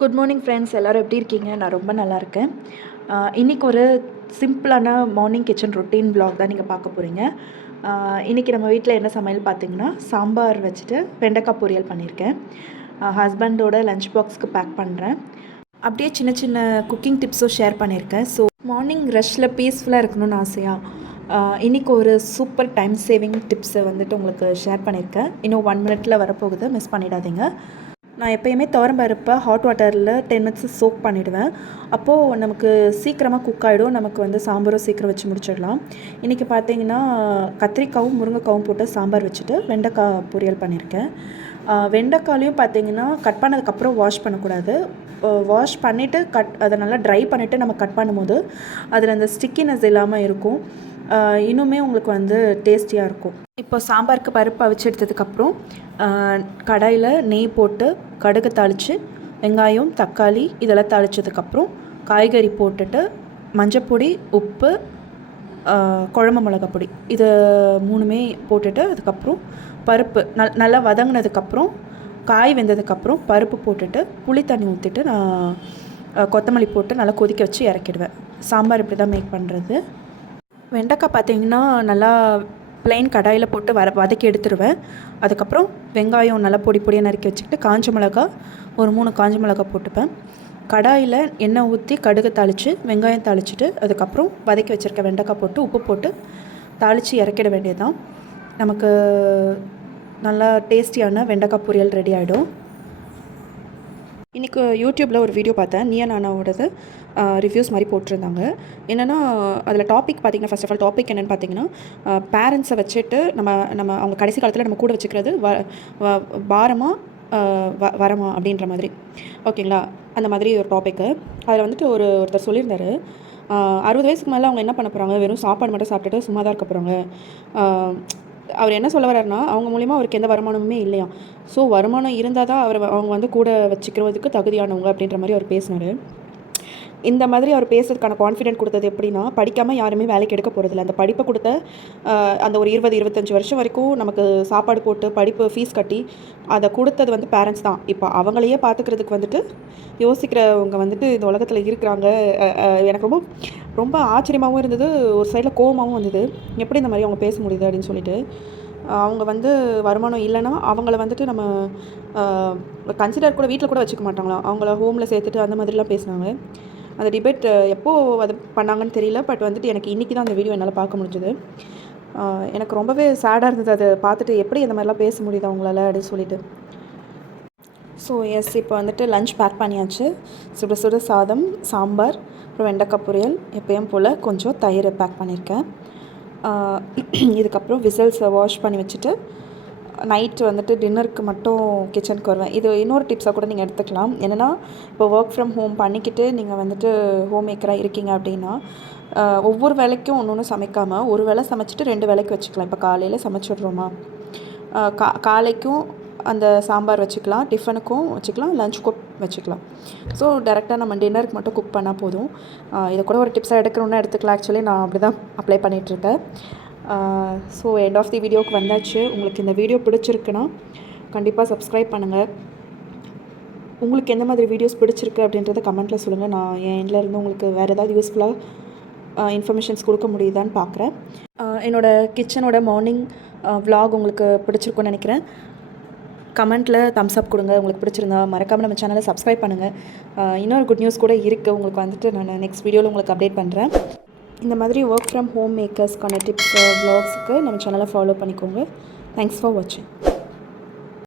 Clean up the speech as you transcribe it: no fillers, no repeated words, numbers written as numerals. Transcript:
Good morning friends, எல்லோரும் எப்படி இருக்கீங்க? நான் ரொம்ப நல்லா இருக்கேன். இன்றைக்கி ஒரு சிம்பிளான மார்னிங் கிச்சன் ரொட்டீன் vlog தான் நீங்கள் பார்க்க போகிறீங்க. இன்றைக்கி நம்ம வீட்டில் என்ன சமையல் பார்த்தீங்கன்னா, சாம்பார் வச்சுட்டு வெண்டைக்காய் பொரியல் பண்ணியிருக்கேன். ஹஸ்பண்டோட லஞ்ச் பாக்ஸ்க்கு பேக் பண்ணுறேன். அப்படியே சின்ன சின்ன குக்கிங் டிப்ஸும் ஷேர் பண்ணியிருக்கேன். ஸோ மார்னிங் ரஷ்ஷில் பீஸ்ஃபுல்லாக இருக்கணும்னு ஆசையாக இன்றைக்கி ஒரு சூப்பர் டைம் சேவிங் டிப்ஸை வந்துட்டு உங்களுக்கு ஷேர் பண்ணியிருக்கேன். இன்னும் 1 மினிட்டில் வரப்போகுது, மிஸ் பண்ணிடாதீங்க. நான் எப்போயுமே துவரம்பருப்பை ஹாட் வாட்டரில் 10 மினிட்ஸ் சோக் பண்ணிவிடுவேன். அப்போது நமக்கு சீக்கிரமாக குக் ஆகிடும். நமக்கு வந்து சாம்பாரும் சீக்கிரம் வச்சு முடிச்சிடலாம். இன்றைக்கி பார்த்தீங்கன்னா கத்திரிக்காவும் முருங்கைக்காவும் போட்டு சாம்பார் வச்சுட்டு வெண்டைக்காய் பொரியல் பண்ணியிருக்கேன். வெண்டைக்காலையும் பார்த்தீங்கன்னா கட் பண்ணதுக்கப்புறம் வாஷ் பண்ணக்கூடாது. வாஷ் பண்ணிவிட்டு அதை நல்லா ட்ரை பண்ணிவிட்டு நம்ம கட் பண்ணும்போது அதில் அந்த ஸ்டிக்கினஸ் இல்லாமல் இருக்கும். இன்னுமே உங்களுக்கு வந்து டேஸ்டியாக இருக்கும். இப்போ சாம்பாருக்கு பருப்பு அவிச்சு எடுத்ததுக்கப்புறம் கடாயில் நெய் போட்டு கடுகு தாளித்து வெங்காயம் தக்காளி இதெல்லாம் தாளித்ததுக்கப்புறம் காய்கறி போட்டுட்டு மஞ்சப்பொடி உப்பு குழம்பு மிளகாய் பொடி இது 3மே போட்டுட்டு அதுக்கப்புறம் பருப்பு நல்லா வதங்கினதுக்கப்புறம் காய் வெந்ததுக்கப்புறம் பருப்பு போட்டுட்டு புளி தண்ணி ஊற்றிட்டு நான் கொத்தமல்லி போட்டு நல்லா கொதிக்க வச்சு இறக்கிடுவேன். சாம்பார் இப்படி தான் மேக் பண்ணுறது. வெண்டைக்காய் பார்த்திங்கன்னா நல்லா ப்ளைன் கடாயில் போட்டு வதக்கி எடுத்துருவேன். அதுக்கப்புறம் வெங்காயம் நல்லா பொடி பொடியாக நறுக்கி வச்சுக்கிட்டு காஞ்ச மிளகா ஒரு 3 காஞ்ச மிளகா போட்டுப்பேன். கடாயில் எண்ணெய் ஊற்றி கடுகு தாளித்து வெங்காயம் தாளிச்சிட்டு அதுக்கப்புறம் வதக்கி வச்சுருக்க வெண்டைக்காய் போட்டு உப்பு போட்டு தாளித்து இறக்கிட வேண்டியது தான். நமக்கு நல்லா டேஸ்டியான வெண்டைக்காய் பொரியல் ரெடி ஆகிடும். இன்றைக்கி யூடியூப்பில் ஒரு வீடியோ பார்த்தேன். நீயா நானாவோடது ரிவ்யூஸ் மாதிரி போட்டிருந்தாங்க. என்னென்னா அதில் டாபிக் பார்த்திங்கன்னா, ஃபர்ஸ்ட் ஆஃப் ஆல் டாபிக் என்னென்னு பார்த்தீங்கன்னா, பேரண்ட்ஸை வச்சுட்டு நம்ம அவங்க கடைசி காலத்தில் நம்ம கூட வச்சுக்கிறது பாரமாக வரமா அப்படின்ற மாதிரி. ஓகேங்களா? அந்த மாதிரி ஒரு டாப்பிக்கு. அதில் வந்துட்டு ஒருத்தர் சொல்லியிருந்தார், 60 வயசுக்கு மேலே அவங்க என்ன பண்ண போகிறாங்க, வெறும் சாப்பாடு மட்டும் சாப்பிட்டுட்டு சும்மா தான் இருக்க போகிறாங்க. அவர் என்ன சொல்ல வர்றாருன்னா, அவங்க மூலிமா அவருக்கு எந்த வருமானமுமே இல்லையா. ஸோ வருமானம் இருந்தால் தான் அவங்க வந்து கூட வச்சுக்கிறதுக்கு தகுதியானவங்க அப்படின்ற மாதிரி அவர் பேசினார். இந்த மாதிரி அவர் பேசுறதுக்கான கான்ஃபிடென்ட் கொடுத்தது எப்படின்னா, படிக்காமல் யாருமே வேலைக்கு எடுக்க போகிறதில்ல. அந்த படிப்பை கொடுத்த அந்த ஒரு 20-25 வருஷம் வரைக்கும் நமக்கு சாப்பாடு போட்டு படிப்பு ஃபீஸ் கட்டி அதை கொடுத்தது வந்து பேரண்ட்ஸ் தான். இப்போ அவங்களையே பார்த்துக்கிறதுக்கு வந்துட்டு யோசிக்கிறவங்க வந்துட்டு இந்த உலகத்தில் இருக்கிறாங்க. எனக்கு ரொம்ப ரொம்ப ஆச்சரியமாகவும் இருந்தது, ஒரு சைடில் கோவமாகவும் வந்தது. எப்படி இந்த மாதிரி அவங்க பேச முடியுது அப்படின்னு சொல்லிட்டு. அவங்க வந்து வருமானம் இல்லைன்னா அவங்கள வந்துட்டு நம்ம கன்சிடர் கூட வீட்டில் கூட வச்சுக்க மாட்டாங்களாம். அவங்கள ஹோமில் சேர்த்துட்டு அந்த மாதிரிலாம் பேசினாங்க. அந்த டிபேட் எப்போது அது பண்ணாங்கன்னு தெரியல. பட் வந்துட்டு எனக்கு இன்றைக்கி தான் அந்த வீடியோ என்னால் பார்க்க முடிஞ்சுது. எனக்கு ரொம்பவே சேடாக இருந்தது அதை பார்த்துட்டு, எப்படி இந்த மாதிரிலாம் பேச முடியுது அவங்களால அப்படின்னு சொல்லிட்டு. ஸோ எஸ், இப்போ வந்துட்டு லஞ்ச் பேக் பண்ணியாச்சு. சுட சுட சாதம், சாம்பார், அப்புறம் வெண்டைக்காய் பொரியல், எப்பயும் போல் கொஞ்சம் தயிர் பேக் பண்ணியிருக்கேன். இதுக்கப்புறம் விசில்ஸை வாஷ் பண்ணி வச்சுட்டு நைட்டு வந்துட்டு டின்னருக்கு மட்டும் கிச்சனுக்கு வருவேன். இது இன்னொரு டிப்ஸாக கூட நீங்கள் எடுத்துக்கலாம். என்னென்னா, இப்போ ஒர்க் ஃப்ரம் ஹோம் பண்ணிக்கிட்டு நீங்கள் வந்துட்டு ஹோம் மேக்கராக இருக்கீங்க அப்படின்னா, ஒவ்வொரு வேலைக்கும் ஒன்று சமைக்காமல் ஒரு வேளை சமைச்சிட்டு 2 வேலைக்கு வச்சுக்கலாம். இப்போ காலையில் சமைச்சிட்றோமா, காலைக்கும் அந்த சாம்பார் வச்சுக்கலாம், டிஃபனுக்கும் வச்சுக்கலாம், லஞ்சுக்கும் வச்சுக்கலாம். ஸோ டேரெக்டாக நம்ம டின்னருக்கு மட்டும் குக் பண்ணால் போதும். இதை கூட ஒரு டிப்ஸாக எடுக்கணுன்னா எடுத்துக்கலாம். ஆக்சுவலி நான் அப்படி தான் அப்ளை பண்ணிகிட்ருக்கேன். ஸோ எண்ட் ஆஃப் தி வீடியோவுக்கு வந்தாச்சு. உங்களுக்கு இந்த வீடியோ பிடிச்சிருக்குன்னா கண்டிப்பாக சப்ஸ்கிரைப் பண்ணுங்கள். உங்களுக்கு எந்த மாதிரி வீடியோஸ் பிடிச்சிருக்கு அப்படின்றத கமெண்ட்டில் சொல்லுங்கள். நான் என் எண்டில் இருந்து உங்களுக்கு வேறு ஏதாவது யூஸ்ஃபுல்லாக இன்ஃபர்மேஷன்ஸ் கொடுக்க முடியுதான்னு பார்க்குறேன். என்னோடய கிச்சனோட மார்னிங் vlog உங்களுக்கு பிடிச்சிருக்குன்னு நினைக்கிறேன். கமெண்ட்டில் தம்ஸ் அப் கொடுங்க. உங்களுக்கு பிடிச்சிருந்தா மறக்காமல் நம்ம சேனலை சப்ஸ்கிரைப் பண்ணுங்கள். இன்னொரு குட் நியூஸ் கூட இருக்குது. உங்களுக்கு வந்துட்டு நான் நெக்ஸ்ட் வீடியோவில் உங்களுக்கு அப்டேட் பண்ணுறேன். இந்த மாதிரி ஒர்க் ஃப்ரம் ஹோம் மேக்கர்ஸ்க்கான டிப்ஸ் vlogsக்கு நம்ம சேனலை ஃபாலோ பண்ணிக்கோங்க. தேங்க்ஸ் ஃபார் வாட்சிங்.